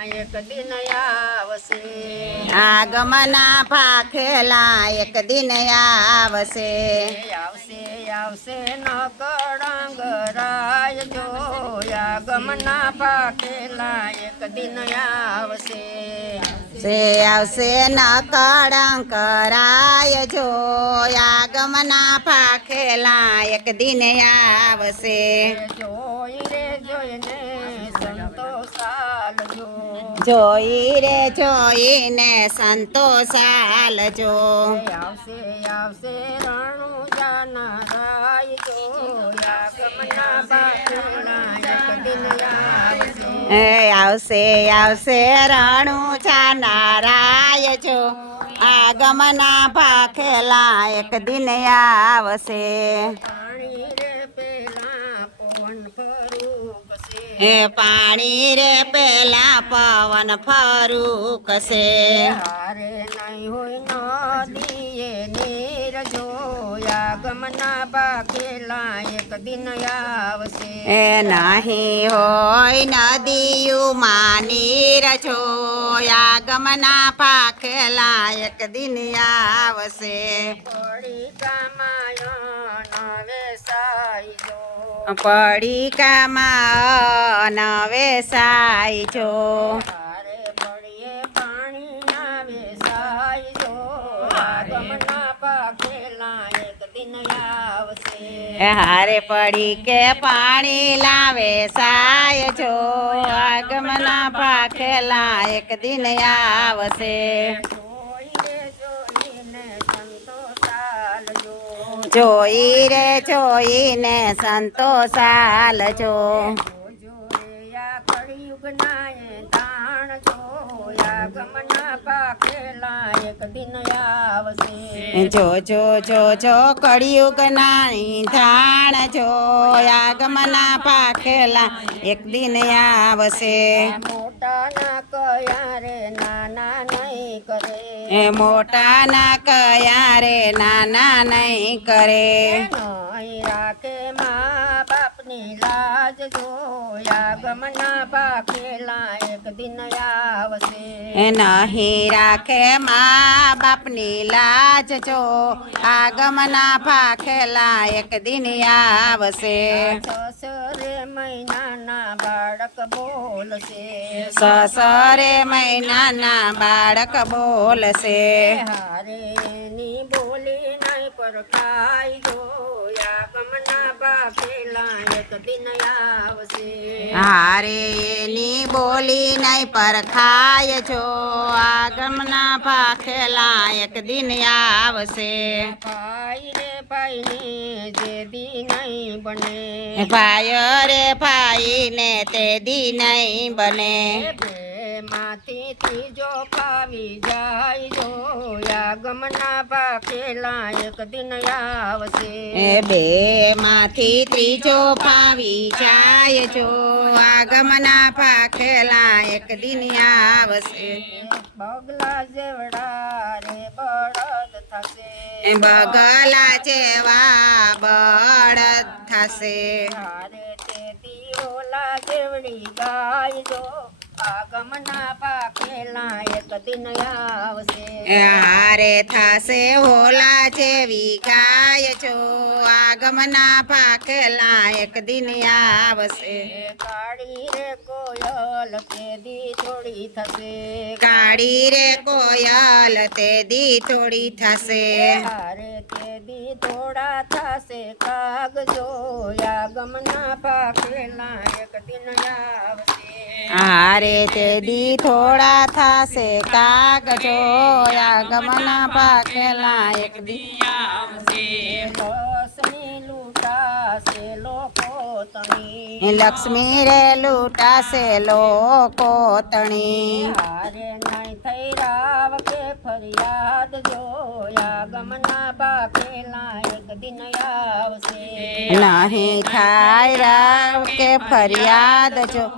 એક દિન આવશે આગમના ભાખેલા એક દિન આવશે આવશે આવશે ન કળંગ રાય જો આગમના ભાખેલા એક દિન આવશે આવશે ન કળંક રાય જો આગમના ભાખેલા એક દિન આવશે જોઈ રે જોઈને સંતોષાલજો જોઈને સંતોષાલજો આવશે આવશે રણુજા નારાય જો આગમના ભાખેલા એક દિન આવશે આવશે આવશે રણુજા નારાય જો આગમના ભાખેલા એક દિન આવશે પાણી રે પેલા પવન ફરૂકશે પાણી રે પેલા પવન ફરૂકશે હારે નહીં હોય નદીએ નીર જો આગમના ભાખેલા એક દિન આવશે નહીં હોય નદીયુમાં નીર જો આગમના ભાખેલા એક દિન આવશે પડીકામાં વેસાઈ જો પડીકામાં નવેસાય જો હારે પડીએ પાણી ના વેસાઈ જો આગમના ભાખેલા એક દિન આવશે હારે પડી કે પાણી લાવે સાય જો આગમના ભાખેલા એક દિન આવશે જોઈને સંતોષાલજો કળિયુગ નાય દાણ જો આગમના ભાખેલા એક દિન આવશે જો કળિયુગ નાની ધાણ જો આગમના ભાખેલા એક દિન આવશે મોટા ના કયા રે નાના નહીં કરે મોટા ના કયા રે નાના નહીં કરે નહીં રાખે મા બાપની લાજ જો આગમના ભાખેલા એક દિન આવશે નહીં રાખે મા બાપની લાજ જો આગમના ભાખેલા એક દિન આવશે સસરે મહિનાના બાળક બોલશે સસરે મહિનાના બાળક બોલશે હારે ની બોલી નહીં પરખાય જો આગમના ભાખેલા એક દિન આવશે હારે ની બોલી નહીં પરખાય જો આગમના ભાખેલા એક દિન આવશે ભાઈ રે ભાઈ ને જે દી નહીં બને ભાઈ રે ભાઈ ને તે દી નહીં બને માંથી ત્રીજો પાવી જાય જો આગમના ભાખેલા એક દિન આવશે બે માંથી ત્રીજો પાવી જાય જો આગમના ભાખેલા એક દિન આવશે બગલા જેવડા રે બળદ થશે બગલા જેવા બળદ થશે હારે તે દીઓલા જેવડી ગાય જો આગમના ભાખેલા એક દિન આવશે હારે થશે હોલા જેવી ગાય જો આગમના ભાખેલા એક દિન આવશે કાળી રે કોયલ તે દી થોડી થશે કાળી રે કોયલ તે દી થોડી થશે હારે તે દી થોડા થશે કાગ જો આગમના ભાખેલા એક દિન આવશે હારે તે દી થોડા થશે કાગજો આગમના ભાખેલા એક દી આવશે લક્ષ્મી લૂંટાશે લોકો તણી લક્ષ્મી રે લૂંટાશે લોકો તણી હારે નહીં થઈ રાવ કે ફરિયાદ જો આગમના ભાખેલા એક દિન આવશે નહીં થાય રાવ કે ફરિયાદ જો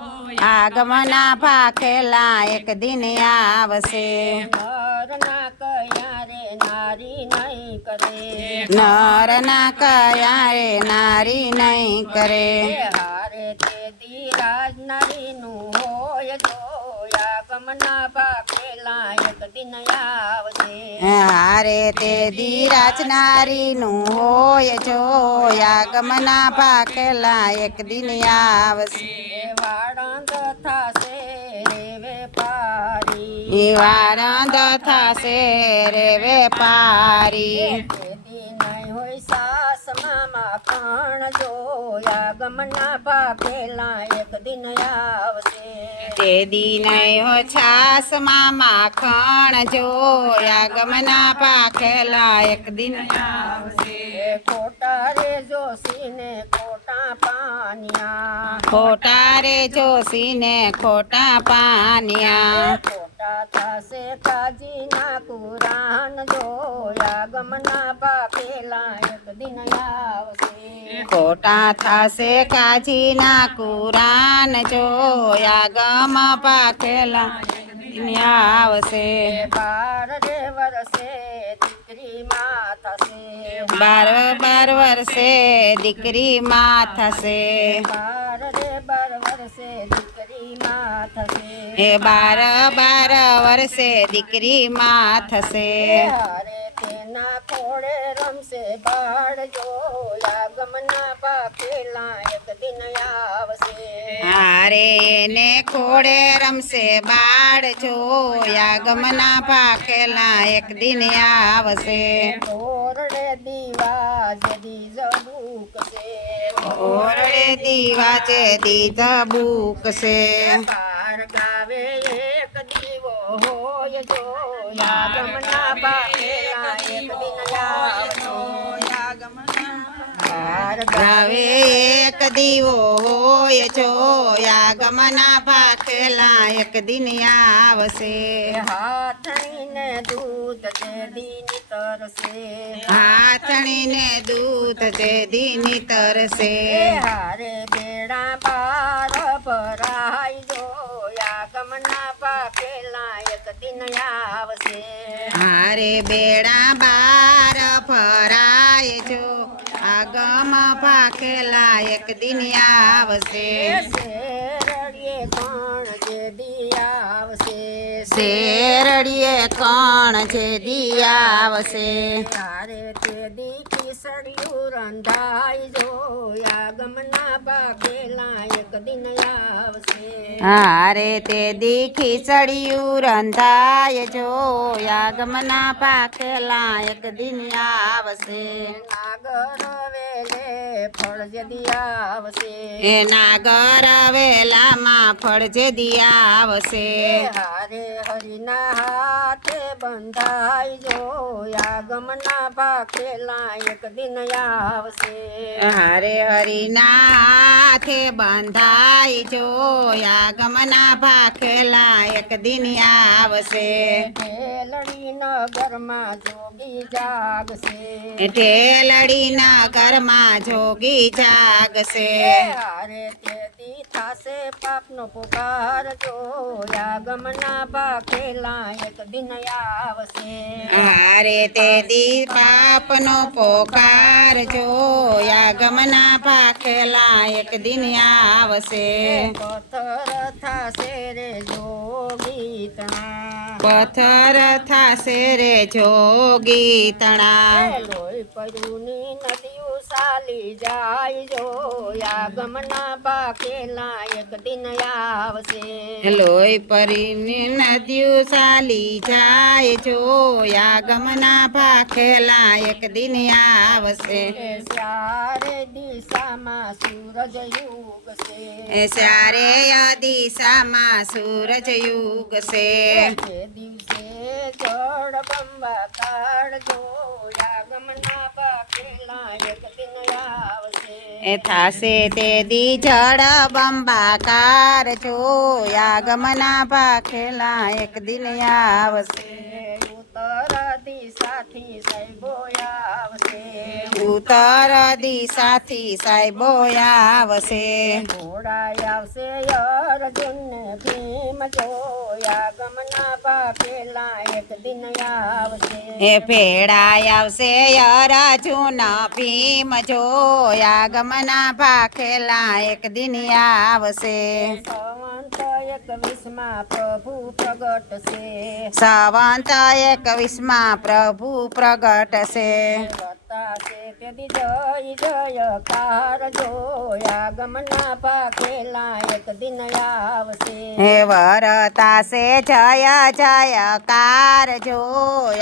આગમના ભાખેલા એક દિન આવશે નરના કયા રે નારી નહીં કરે નર ના કયા રે નારી નહીં કરે હારે તે દી રાજ નારીનું હોય જો આગમના ભાખેલા એક દિન આવશે હારે તે દી રાચનારીનું હોય જો આગમના ભાખેલા એક દિન આવશે વાળંદ થશે રે વેપારી વાળંદ થશે રે વેપારી તેથી નહીં હોય સાસમાં માખણ જો આગમના ભાખેલા એક દિન આવશે તે દી નહીં હો છાસમાં માખણ જો આગમના ભાખેલા એક દિન આવશે ખોટા રે જોશીને ખોટા પાનિયા ખોટા રે જોશીને ખોટા પાનિયા ખોટા થશે કાજીના કુરાન જો આગમના ભાખેલા એક દિન આવશે ખોટા થશે કાજીના કુરાન જો આગમ ભાખેલા આવશે બાર રે વરસે દીકરી માં થશે 12 વર્ષે દીકરી માં થશે બાર રે 12 વર્ષે દીકરી માં થશે એ 12 વર્ષે દીકરી માં થશે હારે તેના ખોળે રમશે બાળ જો આગમના ભાખેલા એક દિન આવશે હારે એને ખોડે રમશે બાળ જો આગમના ભાખેલા એક દિન આવશે ઓરડે દીવા જદી જબૂકશે ઓરડે દીવા છે દીધ બૂકશે બાર ગાવે એક દીવો હોય જો આગમના ભાખેલા એક દિન આવશે બાર ગાવે એક દીવો હોય જો આગમના ભાખેલા એક દિન આવશે હાથણીને દૂધ છે દીની તરસે હાથણીને દૂધ છે દીની તરસે હારે બેડા બાર ભરાય જો આગમના ભાખેલા એક દિન આવશે હારે બેડા બાર ફરાય જો આગમ ભાખેલા એક દિન આવશે શેરડીએ કોણ જે દી આવશે શેરડીએ કોણ છે દી આવશે તારે તે દી ખીસડિયું રંધાય જો આગમના ભાખેલા એક દિન આવશે હારે તે દી ખીચડિયું રંધાય જો આગમના ભાખેલા એક દિન આવશે નાગર વેલે ફળ જદી આવશે એ નાગર વેલામાં ફળ જે દી આવશે હારે હરિના હાથે બંધાય જો આગમના ભાખેલા એક દિન આવશે હારે હરિના હાથે બંધાય જો આગમના ભાખેલા એક દિન આવશે લડી નગરમાં જોગી જાગશે ઢેલડી નગરમાં જોગી જાગશે હારે તેથી થશે પાપનો પુકાર જો આગમના ભાખેલા એક દિન આવશે હારે તે દી પાપનો પોકાર જો આગમના ભાખેલા એક દિન આવશે પથ્થર થશે રે જોગી તણા પથ્થર થાશે રે જોગી તણા લોહી પરુની નદીઓ ચાલી જાય જો આગમના ભાખેલા એક દિન આવશે લોહી પરીની નદીઓ ચાલી જાય જો આગમના ભાખેલા એક દિન આવશે ચારે દિશામાં સૂરજ યુગશે એ ચારે દિશામાં સૂરજ યુગશે તે દિવસે જળ બંબા કાઢજો આગમના ભાખેલા એક દિન આવશે એ થાશે તે દી જળ બંબાકાર જો આગમના ભાખેલા એક દિન આવશે ઉત્તર દિશાથી સાહેબો આવશે ઉત્તર દિશાથી સાહેબો આવશે ઘોડા આવશે અર્જુનને ભીમ જો આગમના ભાખેલા એક દિન આવશે એ ભેળા આવશે અર્જુન ભીમ જો આગમના ભાખેલા એક દિન આવશે સંવંત 21માં પ્રભુ પ્રગટ છે સંવંત 21માં પ્રભુ પ્રગટ છે વરતા છે તેથી જય જયકાર જો આગમના પાકેલા એક દિન આવશે હે વરતાશે જય જયકાર જો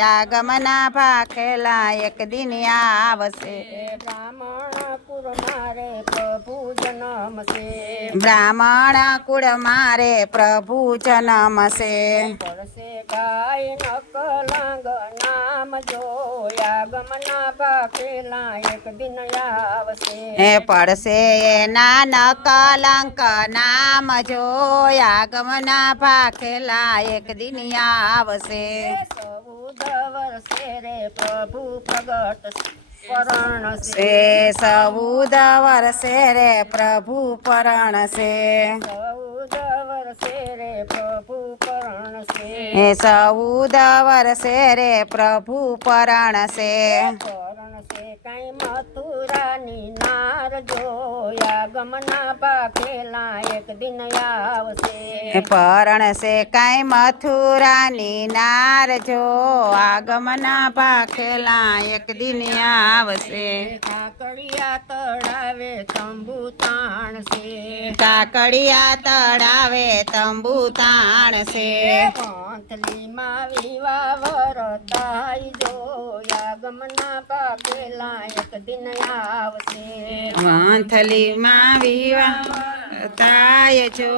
આગમના ભાખેલા એક દિન આવશે બ્રાહ્મણ કુળ મારે પ્રભુ જન્મ છે બ્રાહ્મણ કુળ મારે પ્રભુ જન્મશે પડશે ગાય નકલાંગ નામ જો આગમના પાકેલા એક દિન આવશે હે પડશે એના નકલંક નામ જો આગમના ભાખેલા એક દિન આવશે 14 વર્ષે રે પ્રભુ પ્રગટ પરણ સે 14 વર્ષે રે પ્રભુ પરણશે 14 વર્ષે રે પ્રભુ પરણ હે 14 વર્ષે રે પ્રભુ પરણશે પરણ છે કઈ મથુરાની નાર જો આગમના પાકેલા એક દિન આવશે પરણશે કાંઈ મથુરાની નાર જો આગમના ભાખેલા એક દિન આવશે કાકડિયા તળાવે તંબુ તાણશે કાકડિયા તળાવે તંબુ તાણશે પાંથલીમાં વિવાહ વરતાઈ જો આગમના પાકેલા એક દિન આવશે વંથલીમાં વિવાહ તાય જો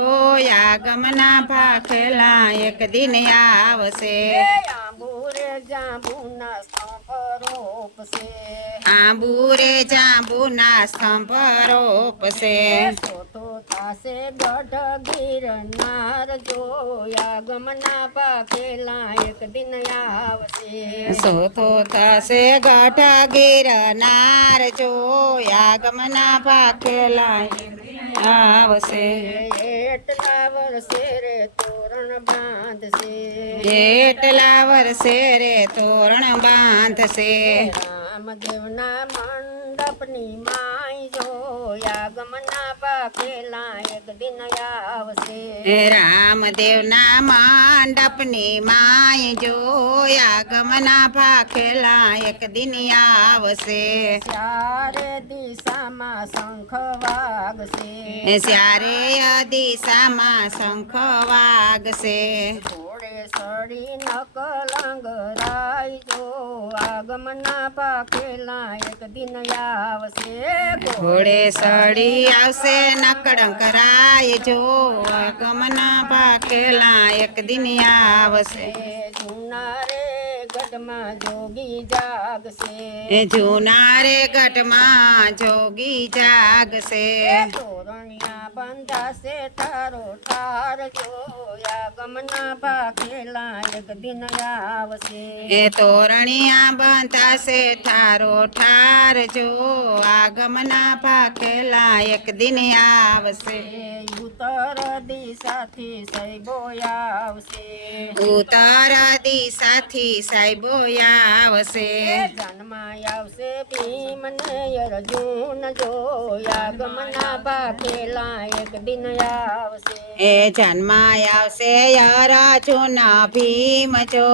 આગમના ભાખેલા એક દિન આવશે આંબુરે જાંબુના સ્તંભ રોપશે આંબુરે જાંબુના સ્તંભ રોપશે સોતો થાશે ગઢ ગિરનાર જો આગમના પાકેલા એક દિન આવશે સોથો થશે ગઢ ગિરનાર જો આગમના ભાખેલા આવશે એટલા વર્ષે રે તોરણ બાંધશે એટલા વર્ષે રે તોરણ બાંધશે રામદેવના મંડપની માય જો આગમના પાકેલા એક દિન આવશે રામદેવના મંડપની માય જો આગમના ભાખેલા એક દિન આવશે ચારે દિશામાં શંખ વાગશે ત્યારે દિશામાં શંખ વાગશે ઘોડે સડી નકલંગ રાય જો આગમના પાકેલા એક દિન આવશે ઘોડે સડી આવશે નકડંક રાય જો આગમના ભાખેલા એક દિન આવશે જૂના રે ગઢમાં જોગી જાગશે જૂના રે ગઢમાં જોગી જાગશે તોરણિયા બંધાશે ઠારો ઠાર જો આગમના પાકેલા એક દિન આવશે એ તોરણિયા બંધાશે ઠારો ઠાર જો આગમના ભાખેલા એક દિન આવશે ઉત્તર દિશાથી સૈબો આવશે ઉત્તર દિશાથી સાહેબો આવશે જન્માય આવશે ભીમ ને અર્જુન જો આગમના પાકેલા એક દિન આવશે એ જન્માય આવશે અર્જુન ભીમ જો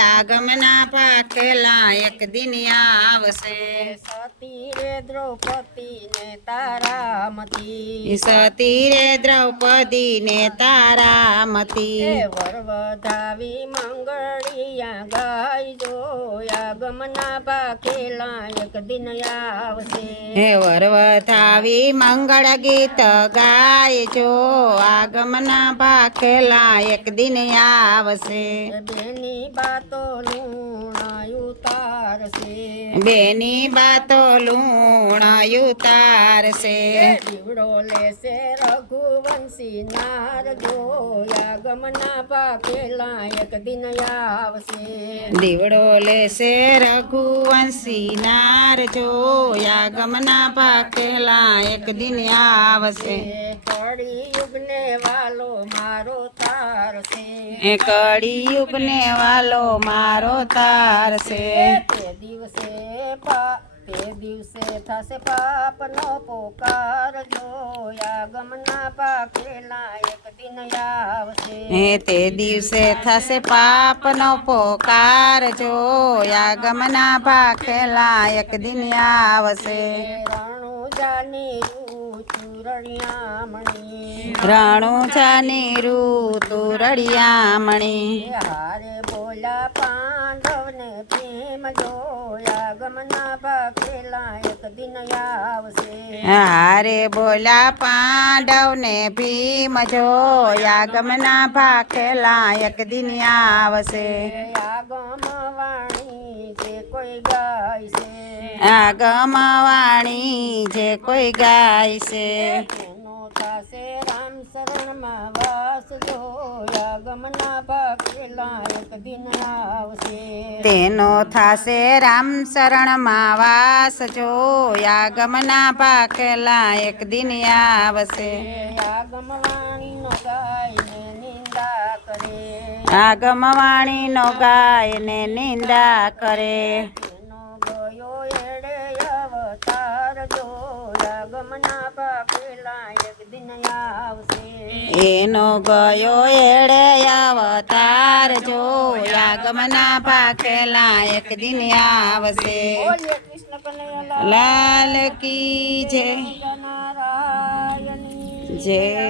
આગમના ભાખેલા એક દિન આવશે સતી રે દ્રૌપદી ને તારામતી સતી રે દ્રૌપદી ને તારામતી વરવધાવી મંગળિયા ગાય જો આગમના પાકેલા એક દિન આવશે હે વરવધાવી મંગળ ગીત ગાય જો આગમના ભાખેલા એક દિન આવશે બેની બાતો લૂણ ઉતારશે બેની બાતો લૂણ ઉતારશે દીવડો લેશે રઘુવંશી નાર જો આગમના પાકેલા એક દિન આવશે દીવડો લેશે રઘુવંશી નાર જો આગમના ભાખેલા એક દિન આવશે કળી યુગને વાલો મારો તારશે એ કળિયુગને વાલો મારો તારશે તે દિવસે દિવસે થશે પાપનો પોકાર જો આગમના પાકેલા એક દિન આવશે તે દિવસે થશે પાપનો પોકાર જો આગમના ભાખેલા એક દિન આવશે રણુજાની ઋતુ રણિયામણી રણુજાની ઋતુ રળિયામણી હારે બોલ્યા પાંડવને પ્રેમ જો આગમના પાકેલા એક દિન આવશે હારે બોલ્યા પાંડવને ભીમ જો આગમના ભાખેલા એક દિન આવશે આગમવાણી જે કોઈ ગાય છે આગમવાણી જે કોઈ ગાય છે તેનો થશે રામ શરણમાં વાસ જો આગમના પાકેલા એક દિન આવશે તેનો થાશે રામ શરણમાં વાસ જો આગમના ભાખેલા એક દિન આવશે આગમવાણીનો ગાયને નિંદા કરે આગમવાણીનો ગાયને નિંદા કરે તેનો ગયો એડે અવતાર જો આગમના પાકેલા એક દિન આવશે એનો ગયો એડે અવતાર જો આગમના ભાખેલા એક દિન આવશે બોલીએ કૃષ્ણ કનૈયા લાલ કી જય નારાયણી જય